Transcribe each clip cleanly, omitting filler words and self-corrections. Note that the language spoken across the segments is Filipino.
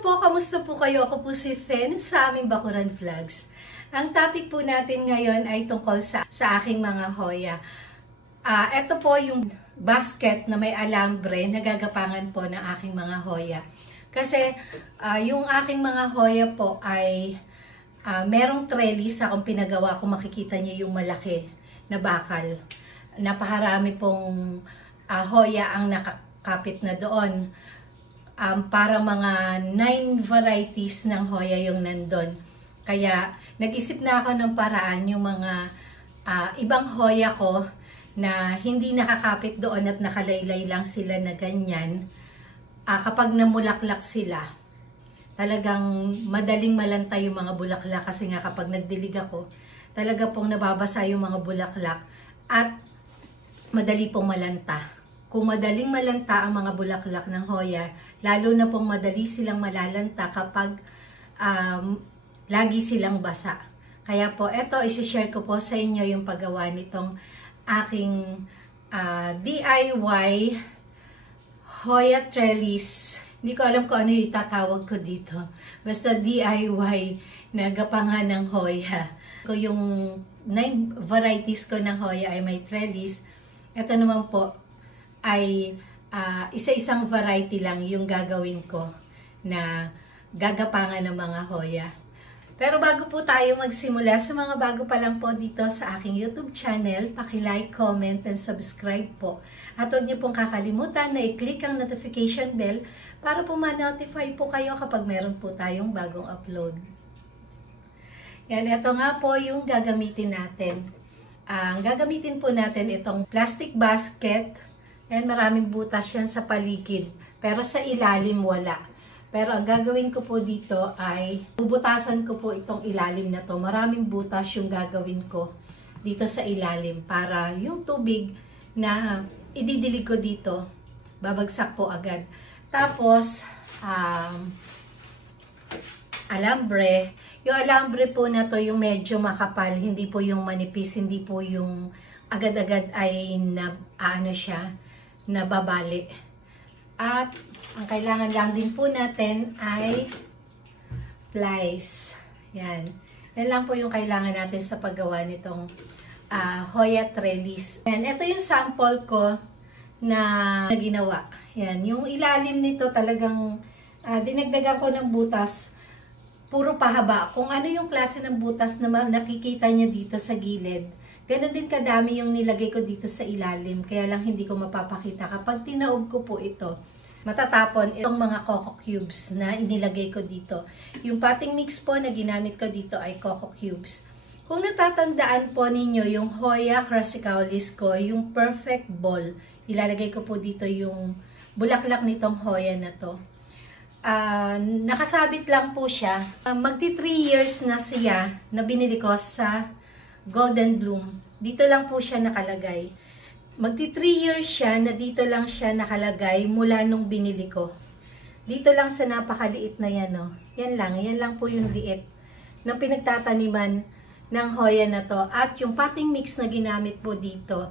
Hello po, kamusta po kayo? Ako po si Fen sa aming Bakuran Vlogs. Ang topic po natin ngayon ay tungkol sa aking mga hoya. Ito po yung basket na may alambre na gagapangan po ng aking mga hoya. Kasi yung aking mga hoya po ay merong trellis akong pinagawa. Kung makikita niyo yung malaki na bakal. Napakarami pong hoya ang nakakapit na doon. Para mga 9 varieties ng hoya yung nandun. Kaya nag-isip na ako ng paraan yung mga ibang hoya ko na hindi nakakapit doon at nakalaylay lang sila na ganyan. Kapag namulaklak sila, talagang madaling malanta yung mga bulaklak kasi nga kapag nagdilig ako, talaga pong nababasa yung mga bulaklak at madali pong malanta. Kung madaling malanta ang mga bulaklak ng hoya, lalo na pong madali silang malalanta kapag lagi silang basa. Kaya po, ito, isi-share ko po sa inyo yung paggawa nitong aking DIY hoya trellis. Hindi ko alam kung ano yung itatawag ko dito. Basta DIY na gapangan ng hoya. Kung yung 9 varieties ko ng hoya ay may trellis, ito naman po ay isa-isang variety lang yung gagawin ko na gagapangan ng mga hoya. Pero bago po tayo magsimula, sa mga bago pa lang po dito sa aking YouTube channel, paki-like, comment, and subscribe po. At huwag niyo pong kakalimutan na i-click ang notification bell para po ma-notify po kayo kapag meron po tayong bagong upload. Yan, ito nga po yung gagamitin natin. Ang gagamitin po natin itong plastic basket. Yan, maraming butas yan sa paligid. Pero sa ilalim wala. Pero ang gagawin ko po dito ay bubutasan ko po itong ilalim na to. Maraming butas yung gagawin ko dito sa ilalim para yung tubig na ididilig ko dito, babagsak po agad. Tapos, alambre. Yung alambre po na to yung medyo makapal. Hindi po yung manipis, hindi po yung agad-agad ay nababali. At ang kailangan lang din po natin ay plies. Yan. Yan lang po yung kailangan natin sa paggawa nitong hoya trellis. Yan. Ito yung sample ko na ginawa. Yan. Yung ilalim nito talagang dinagdagan ko ng butas. Puro pahaba. Kung ano yung klase ng butas na nakikita nyo dito sa gilid, ganun din kadami yung nilagay ko dito sa ilalim. Kaya lang hindi ko mapapakita. Kapag tinaob ko po ito, matatapon itong mga coco cubes na inilagay ko dito. Yung potting mix po na ginamit ko dito ay coco cubes. Kung natatandaan po ninyo yung Hoya crassicaulis ko, yung perfect ball, ilalagay ko po dito yung bulaklak nitong hoya na to. Nakasabit lang po siya. Magti 3 years na siya na binili ko sa Golden Bloom. Dito lang po siya nakalagay. Magti 3 years siya na dito lang siya nakalagay mula nung binili ko. Dito lang sa napakaliit na yan, oh. Yan lang po yung liit ng pinagtataniman ng hoya na to. At yung potting mix na ginamit po dito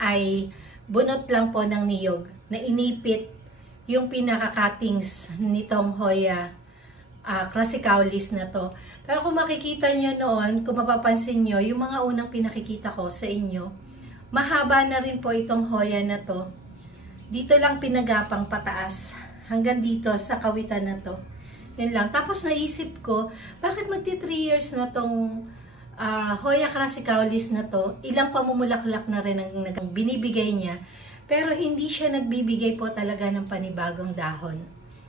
ay bunot lang po ng niyog na inipit yung pinaka-cuttings nitong hoya crassicaulis na to. Pero kung makikita nyo noon, kung mapapansin nyo, yung mga unang pinakikita ko sa inyo, mahaba na rin po itong hoya na to. Dito lang pinagapang pataas, hanggang dito sa kawitan na to. Yan lang. Tapos naisip ko, bakit magti 3 years na tong hoya crassicaulis na to, ilang pamumulaklak na rin ang binibigay niya, pero hindi siya nagbibigay po talaga ng panibagong dahon.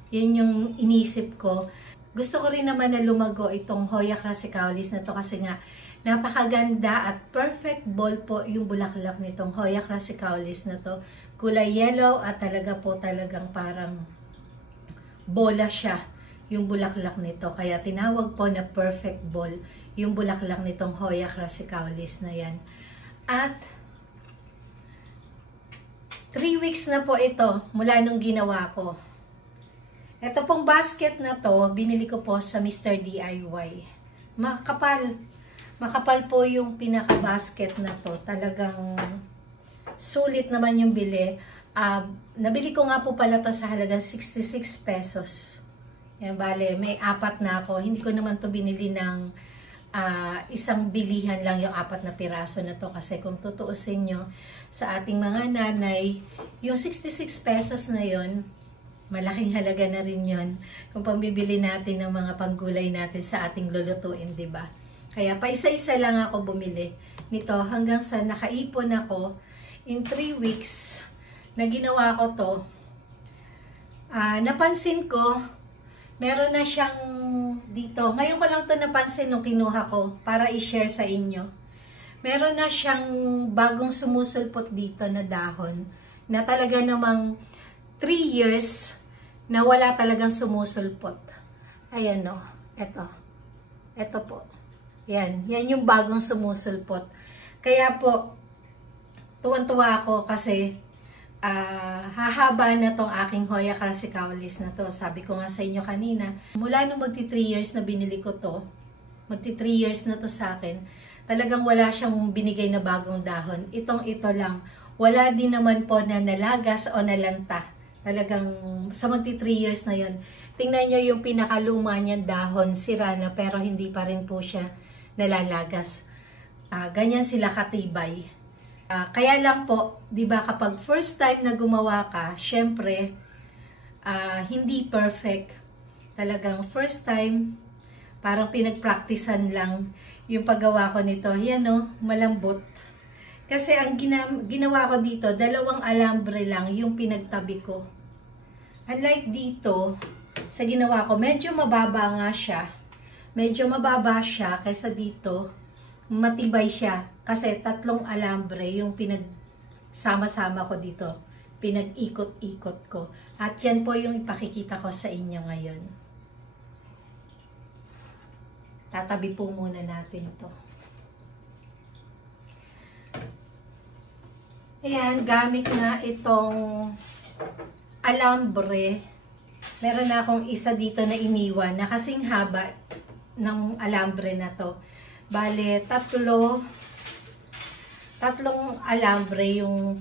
Yun yung inisip ko. Gusto ko rin naman na lumago itong Hoya crassicaulis na to kasi nga napakaganda at perfect ball po yung bulaklak nitong Hoya crassicaulis na to. Kulay yellow at talaga po talagang parang bola siya yung bulaklak nito. Kaya tinawag po na perfect ball yung bulaklak nitong Hoya crassicaulis na yan. At 3 weeks na po ito mula nung ginawa ko. Ito pong basket na to, binili ko po sa Mr. DIY. Makapal. Makapal po yung pinaka-basket na to. Talagang sulit naman yung bili. Nabili ko nga po pala to sa halagang 66 pesos. Yan, bale, may 4 na ako. Hindi ko naman to binili ng isang bilihan lang yung 4 na piraso na to. Kasi kung tutuusin nyo sa ating mga nanay, yung 66 pesos na yon, malaking halaga na rin yon kung pambibili natin ng mga panggulay natin sa ating lulutuin, di ba? Kaya pa isa-isa lang ako bumili nito hanggang sa nakaipon ako in 3 weeks na ginawa ko to. Napansin ko, meron na siyang dito. Ngayon ko lang to napansin nung kinuha ko para i-share sa inyo. Meron na siyang bagong sumusulpot dito na dahon na talaga namang 3 years na wala talagang sumusulpot. Ayan o. Ito. Ito po. Yan. Yan yung bagong sumusulpot. Kaya po, tuwan-tuwa ako kasi hahaba na tong aking Hoya crassicalis na to. Sabi ko nga sa inyo kanina, mula nung magti 3 years na binili ko to, magti 3 years na to sa akin, talagang wala siyang binigay na bagong dahon. Ito lang. Wala din naman po na nalagas o nalanta. Talagang sa magti 3 years na yon. Tingnan nyo yung pinakaluma niyang dahon, sira na, pero hindi pa rin po siya nalalagas. Ganyan sila katibay. Kaya lang po, 'di ba, kapag first time na gumawa ka, syempre hindi perfect. Talagang first time, parang pinagpracticean lang yung paggawa ko nito. Yan o, malambot. Kasi ang ginawa ko dito, 2 alambre lang yung pinagtabi ko. Unlike dito, sa ginawa ko, medyo mababa nga siya. Medyo mababa siya kaysa dito. Matibay siya kasi 3 alambre yung pinagsama-sama ko dito, pinag-ikot-ikot ko, at yan po yung ipakikita ko sa inyo ngayon. Tatabi po muna natin ito. Ayan, gamit na itong alambre. Meron na akong isa dito na iniwan na kasing haba ng alambre na to. Bale, 3 alambre yung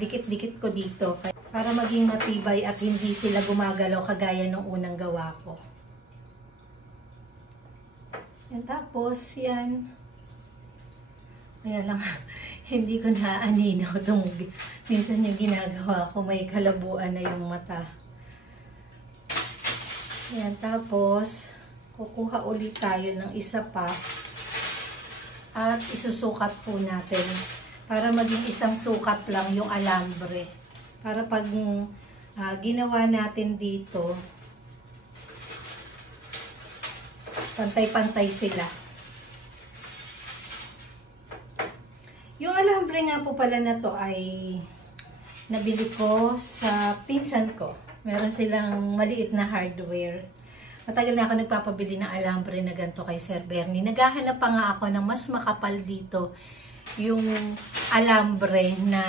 dikit-dikit ko dito para maging matibay at hindi sila gumagalaw kagaya nung unang gawa ko. Yan, tapos yan. Ayan lang, hindi ko na anino itong minsan yung ginagawa ko, may kalabuan na yung mata. Yan, tapos kukuha ulit tayo ng isa pa at isusukat po natin para maging isang sukat lang yung alambre. Para pag ginawa natin dito, pantay-pantay sila. Yung alambre nga po pala na to ay nabili ko sa pinsan ko. Meron silang maliit na hardware. Matagal na ako nagpapabili ng alambre na ganito kay Sir Bernie. Naghahanap pa nga ako ng mas makapal dito. Yung alambre na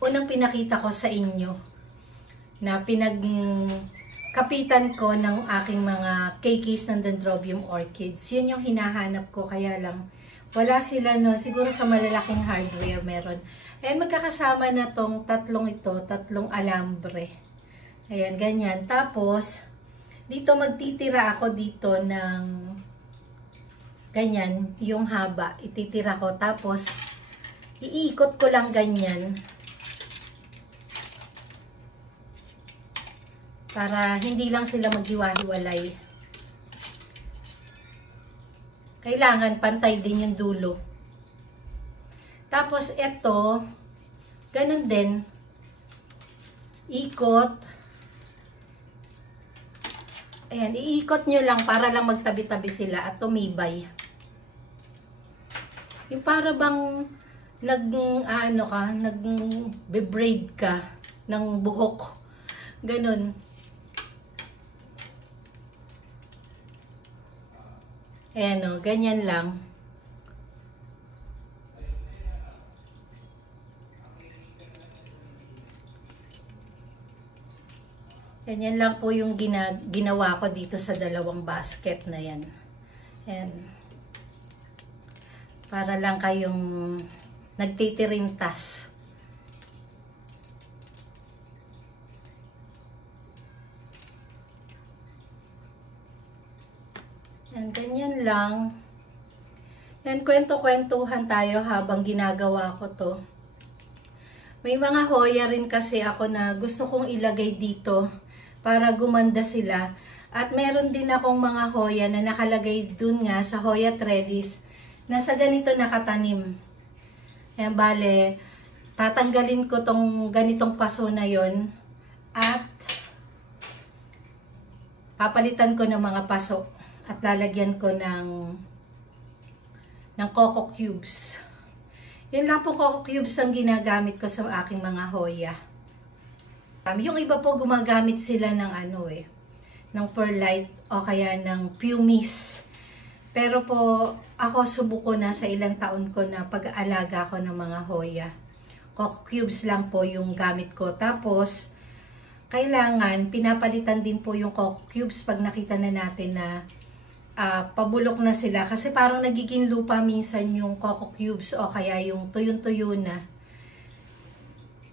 unang pinakita ko sa inyo. Na pinagkapitan ko ng aking mga keikis ng Dendrobium orchids. Yun yung hinahanap ko. Kaya lang, wala sila nun. Siguro sa malalaking hardware meron. Ayan, magkakasama na tong 3 alambre. Ayan, ganyan. Tapos, dito magtitira ako dito ng ganyan, yung haba. Ititira ko. Tapos, iikot ko lang ganyan. Para hindi lang sila maghiwa-hiwalay. Kailangan pantay din yung dulo. Tapos, ito, ganun din. Ikot. Ayan, iikot nyo lang para lang magtabi-tabi sila at tumibay. Yung para bang nag-braid ka ng buhok. Ganun. Ayan o, ganyan lang. Ganyan lang po yung ginawa ko dito sa 2 basket na yan. Ayan. Para lang kayong nagtitirintas. Yan, ganyan lang. Yan, kwento-kwentuhan tayo habang ginagawa ko to. May mga Hoya rin kasi ako na gusto kong ilagay dito para gumanda sila. At meron din akong mga Hoya na nakalagay dun nga sa Hoya trellis na sa ganito nakatanim. Yan, bale, tatanggalin ko tong ganitong paso na yon at papalitan ko ng mga paso at lalagyan ko ng coco cubes. Yun lang po, coco cubes ang ginagamit ko sa aking mga Hoya. Yung iba po gumagamit sila ng ng perlite o kaya ng pumice. Pero po, ako subuko na sa ilang taon ko na pag-aalaga ko ng mga Hoya. Coco cubes lang po yung gamit ko. Tapos, kailangan pinapalitan din po yung coco cubes pag nakita na natin na pabulok na sila. Kasi parang nagiging lupa minsan yung coco cubes o kaya yung tuyong-tuyo na.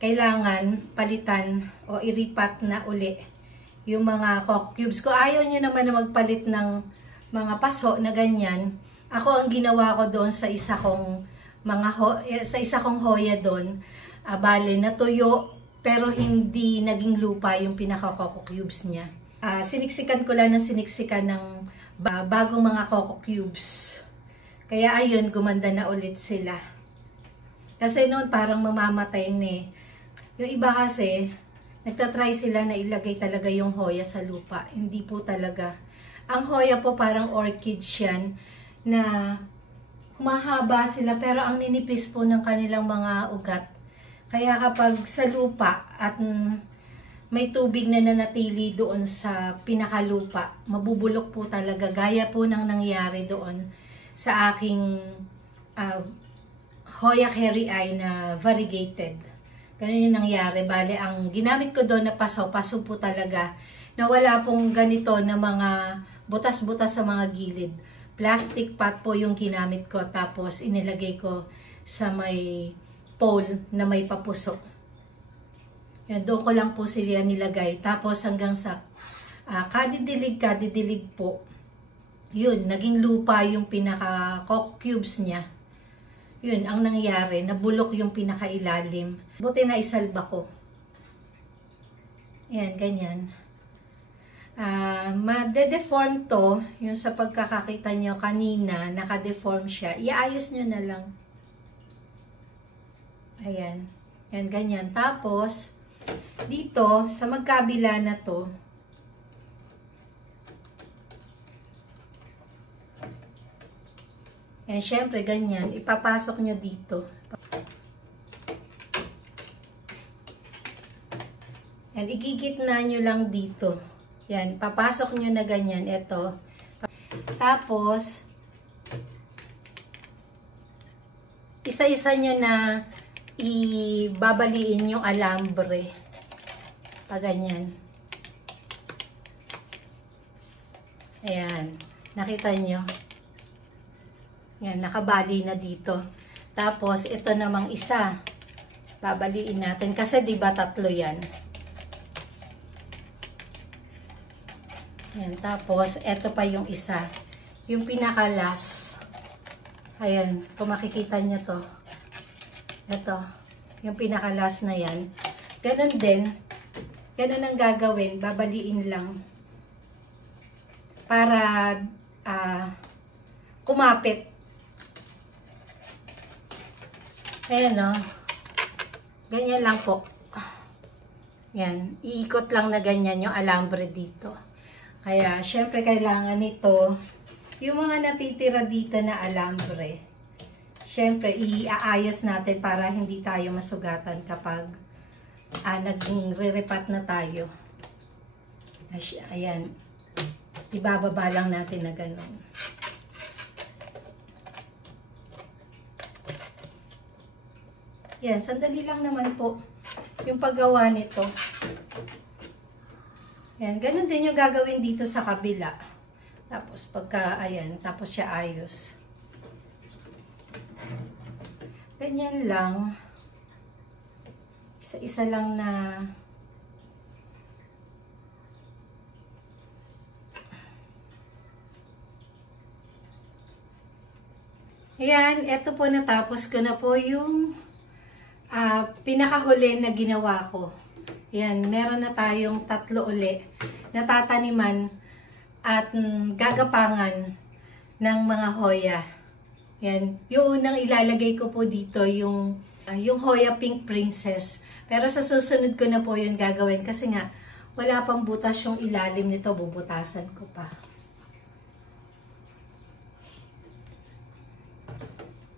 Kailangan palitan o iripat na uli yung mga coco cubes. Kung ayaw nyo naman na magpalit ng mga paso na ganyan, ako ang ginawa ko doon sa isa kong Hoya doon, bale natuyo pero hindi naging lupa yung pinaka coco cubes niya. Siniksikan ko lang ng siniksikan ng bagong mga coco cubes. Kaya ayun, gumanda na ulit sila. Kasi noon parang mamamatay na eh. Yung iba kasi, nagtatry sila na ilagay talaga yung Hoya sa lupa. Hindi po talaga. Ang Hoya po parang orchids yan na humahaba sila pero ang ninipis po ng kanilang mga ugat. Kaya kapag sa lupa at may tubig na nanatili doon sa pinakalupa, mabubulok po talaga. Gaya po ng nangyari doon sa aking Hoya Carry Eye na variegated. Ganun yung nangyari. Bale, ang ginamit ko doon na paso po talaga. Na wala pong ganito na mga butas-butas sa mga gilid. Plastic pot po yung ginamit ko. Tapos inilagay ko sa may pole na may papusok. Yan, doon ko lang po sila nilagay. Tapos hanggang sa kadidilig po. Yun, naging lupa yung pinaka coco cubes niya. Yun, ang nangyari, nabulok yung pinakailalim. Buti na isalba ko. Yan, ganyan. Made-deform to, yung sa pagkakakita nyo kanina, naka-deform siya. Iayos nyo na lang. Ayan. Yan, ganyan. Tapos, dito, sa magkabila na to, yan, syempre, ganyan. Ipapasok nyo dito. Yan, igigitna nyo lang dito. Yan, papasok nyo na ganyan. Ito. Tapos, isa-isa nyo na ibabaliin yung alambre. Ganyan. Ayan. Nakita nyo? Yan, nakabali na dito. Tapos, ito namang isa. Babaliin natin. Kasi, di ba tatlo yan? Yan. Tapos, ito pa yung isa. Yung pinakalas. Ayan. Kung makikita nyo to. Ito. Yung pinakalas na yan. Ganon din. Ganon ang gagawin. Babaliin lang. Para kumapit. Ayan o. Ganyan lang po. Yan. Iikot lang na ganyan yung alambre dito. Kaya, syempre kailangan nito, yung mga natitira dito na alambre, syempre, iaayos natin para hindi tayo masugatan kapag nag-re-repat na tayo. Ayan. Ibababa lang natin na gano'n. Yan, sandali lang naman po yung paggawa nito. Yan, ganun din yung gagawin dito sa kabila. Tapos ayan, tapos siya ayos. Ganyan lang. Isa-isa lang na Ayan, eto po natapos ko na po yung pinakahuli na ginawa ko. Ayan, meron na tayong 3 uli na tataniman at gagapangan ng mga hoya. Ayan, yung unang ilalagay ko po dito yung Hoya Pink Princess. Pero sa susunod ko na po yun gagawin kasi nga wala pang butas yung ilalim nito, bubutasan ko pa.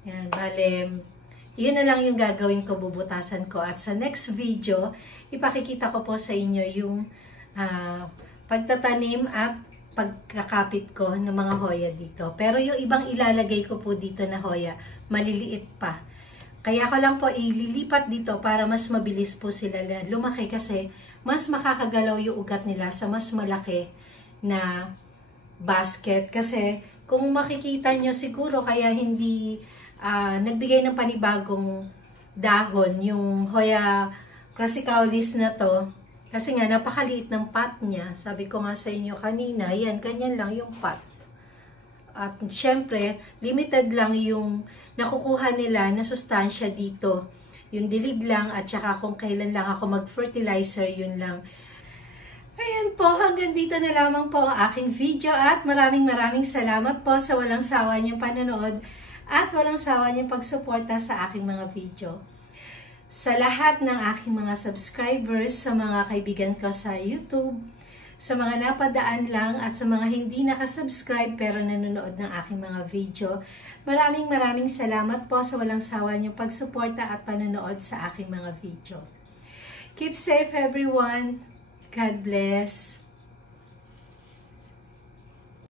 Yan, bale, yun na lang yung gagawin ko, bubutasan ko. At sa next video, ipakikita ko po sa inyo yung pagtatanim at pagkakapit ko ng mga hoya dito. Pero yung ibang ilalagay ko po dito na hoya, maliliit pa. Kaya ko lang po ililipat dito para mas mabilis po sila lumaki kasi mas makakagalaw yung ugat nila sa mas malaki na basket. Kasi kung makikita nyo siguro kaya hindi nagbigay ng panibagong dahon yung Hoya crassicalis na to kasi nga napakaliit ng pot niya. Sabi ko nga sa inyo kanina, yan, ganyan lang yung pot. At syempre, limited lang yung nakukuha nila na sustansya dito. Yung dilig lang at saka kung kailan lang ako mag-fertilizer, yun lang. Ayan po, hanggang dito na lamang po ang aking video at maraming salamat po sa walang sawa niyong panonood at walang sawa niyong pagsuporta sa aking mga video. Sa lahat ng aking mga subscribers, sa mga kaibigan ko sa YouTube, sa mga napadaan lang at sa mga hindi nakasubscribe pero nanonood ng aking mga video, maraming salamat po sa walang sawa niyong pagsuporta at panonood sa aking mga video. Keep safe everyone. God bless.